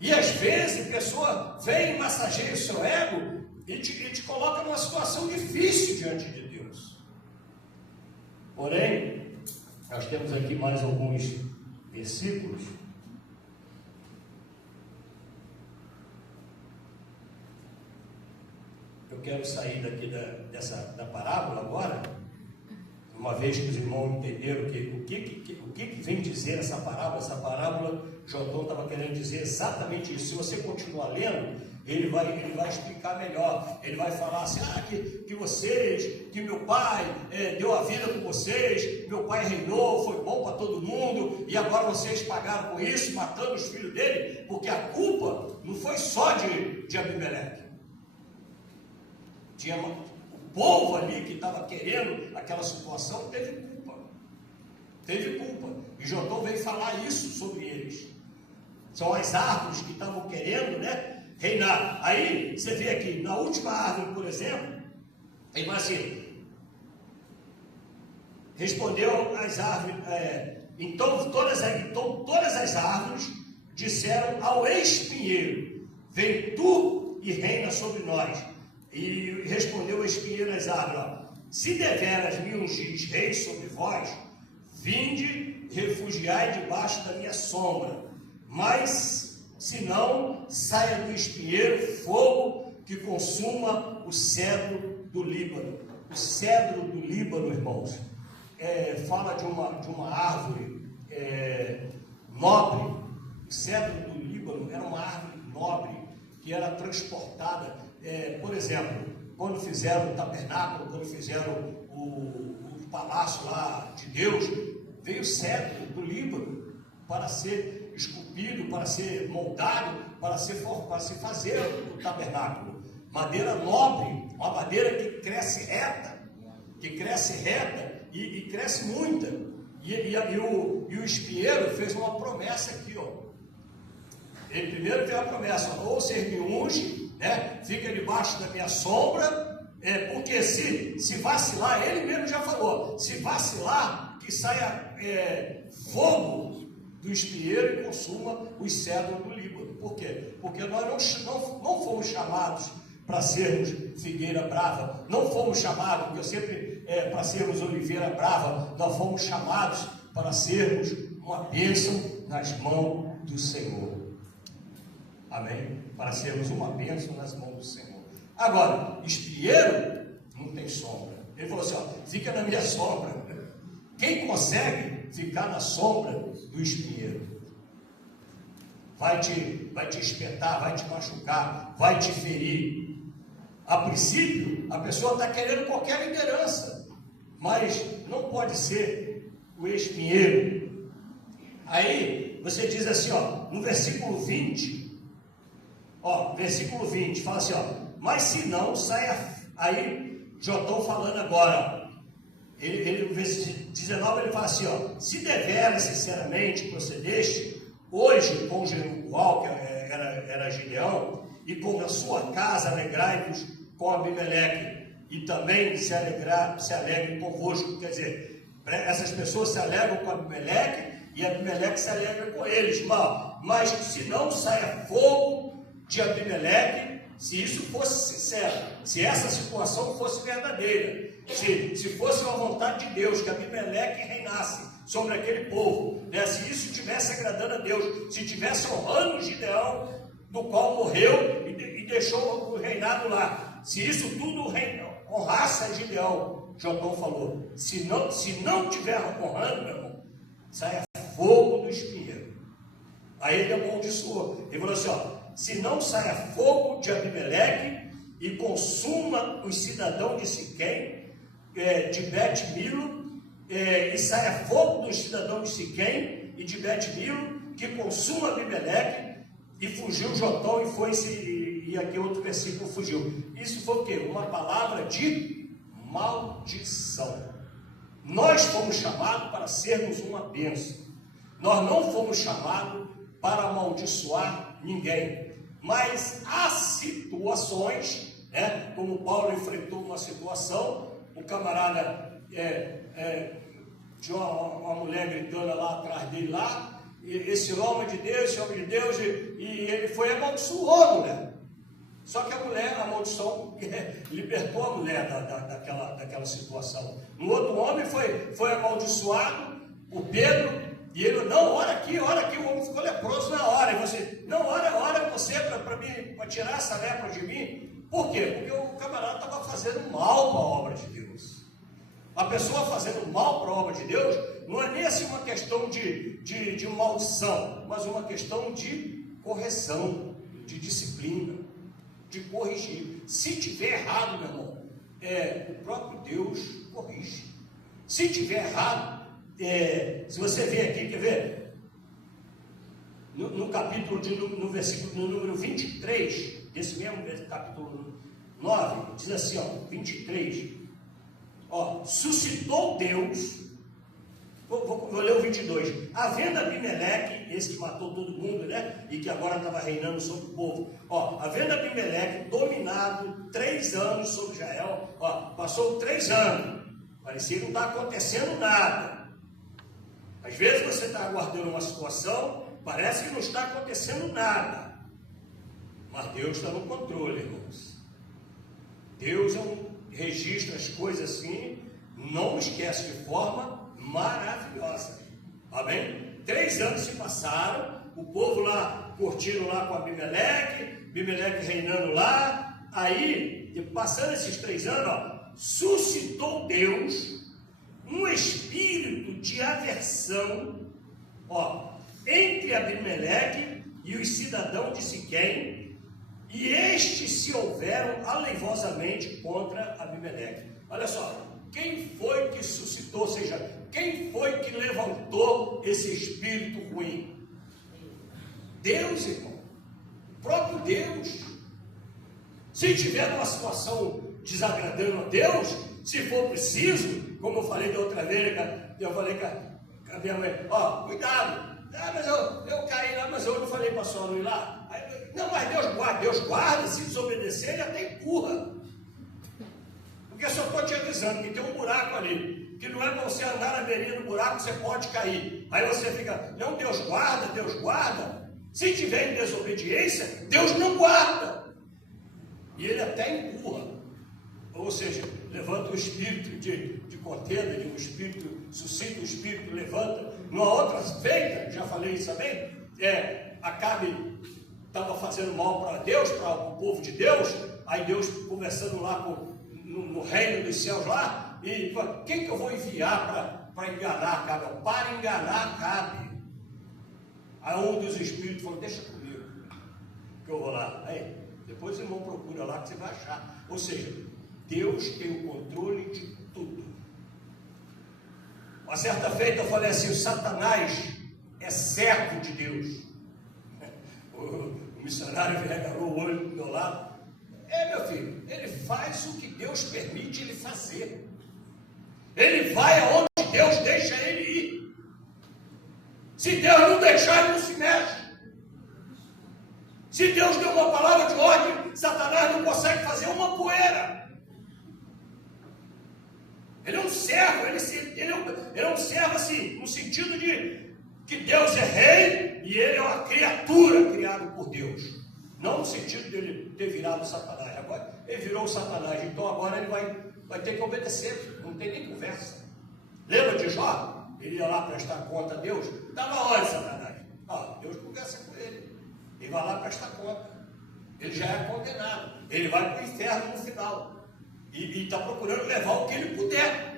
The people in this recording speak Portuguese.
E às vezes a pessoa vem e massageia o seu ego e te coloca numa situação difícil diante de Deus. Porém, nós temos aqui mais alguns versículos. Eu quero sair daqui da parábola agora, uma vez que os irmãos entenderam o que vem dizer essa parábola, Jotão estava querendo dizer exatamente isso. Se você continuar lendo, ele vai explicar melhor. Ele vai falar assim, que meu pai deu a vida por vocês, meu pai reinou, foi bom para todo mundo, e agora vocês pagaram por isso, matando os filhos dele, porque a culpa não foi só de Abimeleque. Tinha o povo ali que estava querendo aquela situação, teve culpa, e Jotão veio falar isso sobre eles. São as árvores que estavam querendo, reinar. Aí você vê aqui, na última árvore, por exemplo, ele vai assim, respondeu as árvores, então todas as árvores disseram ao espinheiro, vem tu e reina sobre nós. E respondeu o espinheiro às árvores, se deveras me ungis rei sobre vós, vinde, refugiai debaixo da minha sombra, mas se não, saia do espinheiro fogo que consuma o cedro do Líbano. O cedro do Líbano, irmãos, fala de uma árvore nobre. O cedro do Líbano era uma árvore nobre que era transportada. Por exemplo, quando fizeram o tabernáculo, quando fizeram o palácio lá de Deus, veio o cedro do Líbano para ser esculpido, para ser moldado, para se fazer o tabernáculo. Madeira nobre, uma madeira que cresce reta e cresce muita. E o espinheiro fez uma promessa aqui, Ele primeiro fez a promessa, ou você me unge, fica debaixo da minha sombra, porque se vacilar, ele mesmo já falou, se vacilar, que saia fogo do espinheiro e consuma os cedros do Líbano. Por quê? Porque nós não fomos chamados para sermos figueira brava, não fomos chamados, para sermos oliveira brava, nós fomos chamados para sermos uma bênção nas mãos do Senhor. Amém? Para sermos uma bênção nas mãos do Senhor. Agora, espinheiro não tem sombra. Ele falou assim, fica na minha sombra. Quem consegue ficar na sombra do espinheiro? Vai te espetar, vai te machucar, vai te ferir. A princípio, a pessoa está querendo qualquer liderança, mas não pode ser o espinheiro. Aí, você diz assim, no versículo 20, versículo 20, fala assim, mas se não, saia. Aí, Jotão falando agora, no versículo 19, ele fala assim, se deveras sinceramente procedeste, hoje com Jerubal, que era Gideão, e com a sua casa alegrai-vos com Abimeleque, e também se alegrem convosco. Quer dizer, essas pessoas se alegram com Abimeleque, e Abimeleque se alegra com eles, mas se não saia fogo de Abimeleque, se isso fosse sincero, se essa situação fosse verdadeira, se fosse uma vontade de Deus, que Abimeleque reinasse sobre aquele povo, se isso estivesse agradando a Deus, se estivesse honrando Gideão, do qual morreu e deixou o reinado lá, se isso tudo honrasse a Gideão, Jotão falou, se não estiver honrando, meu irmão, saia fogo do espinheiro. Aí ele amaldiçoou, ele falou assim, se não saia fogo de Abimeleque e consuma os cidadãos de Siquém, de Bet-Milo, e saia fogo dos cidadãos de Siquém e de Bet-Milo, que consuma Abimeleque, e fugiu Jotão e foi-se, e aqui outro versículo fugiu. Isso foi o quê? Uma palavra de maldição. Nós fomos chamados para sermos uma bênção. Nós não fomos chamados para amaldiçoar ninguém. Mas há situações, como Paulo enfrentou uma situação, o camarada tinha uma mulher gritando lá atrás dele lá, esse homem de Deus, e ele foi e amaldiçoou a mulher. Só que a maldição libertou a mulher daquela situação. No outro homem foi amaldiçoado, o Pedro, e ele, não, ora aqui, o homem ficou leproso na hora. E você, não, ora você para tirar essa lepra de mim. Por quê? Porque o camarada estava fazendo mal para a obra de Deus. A pessoa fazendo mal para a obra de Deus, não é nem assim uma questão de maldição, mas uma questão de correção, de disciplina, de corrigir. Se tiver errado, meu irmão, o próprio Deus corrige. Se tiver errado, se você ver aqui, quer ver? No capítulo, no versículo, no número 23, esse mesmo capítulo 9, diz assim, 23, suscitou Deus, vou ler o 22, havendo Abimeleque, esse que matou todo mundo, né, e que agora estava reinando sobre o povo, havendo Abimeleque dominado 3 anos sobre Israel, passou 3 anos, parecia que não está acontecendo nada. Às vezes você está aguardando uma situação, parece que não está acontecendo nada, mas Deus está no controle, irmãos. Deus registra as coisas assim, não esquece de forma maravilhosa. Amém? 3 anos se passaram, o povo lá curtindo lá com Abimeleque reinando lá. Aí, passando esses 3 anos, suscitou Deus um espírito de aversão, entre Abimeleque e os cidadãos de Siquém, e estes se houveram aleivosamente contra Abimeleque. Olha só, quem foi que suscitou, ou seja, quem foi que levantou esse espírito ruim? Deus, irmão, o próprio Deus. Se tiver uma situação desagradando a Deus, se for preciso, como eu falei da outra vez, eu falei com a minha mãe, cuidado, mas eu caí lá, mas eu não falei para a senhora não ir lá. Aí, não, mas Deus guarda, se desobedecer, ele até empurra. Porque eu só estou te avisando que tem um buraco ali, que não é para você andar na beirinha do buraco, você pode cair. Aí você fica, não, Deus guarda. Se tiver em desobediência, Deus não guarda. E ele até empurra. Ou seja, levanta o espírito de contenda, um espírito, suscita o espírito, levanta. Numa outra feita, já falei isso também, Acabe estava fazendo mal para Deus, para o povo de Deus, aí Deus conversando lá no reino dos céus lá, e quem que eu vou enviar para enganar Acabe? Para enganar Acabe. Aí um dos espíritos falou, deixa comigo, que eu vou lá. Aí, depois o irmão procura lá que você vai achar. Ou seja, Deus tem o controle de tudo. Uma certa feita eu falei assim, o Satanás é servo de Deus. O missionário regalou o olho do meu lado. Meu filho, ele faz o que Deus permite ele fazer. Ele vai aonde Deus deixa ele ir. Se Deus não deixar, ele não se mexe. Se Deus deu uma palavra de ordem, Satanás não consegue fazer uma poeira. Ele é um servo, ele é um servo assim, no sentido de que Deus é rei e ele é uma criatura criada por Deus. Não no sentido de ele ter virado Satanás. Agora, ele virou o Satanás, então agora ele vai ter que obedecer, não tem nem conversa. Lembra de Jó? Ele ia lá prestar conta a Deus. Estava onde, Satanás? Deus conversa com ele. Ele vai lá prestar conta. Ele já é condenado. Ele vai para o inferno no final. E está procurando levar o que ele puder.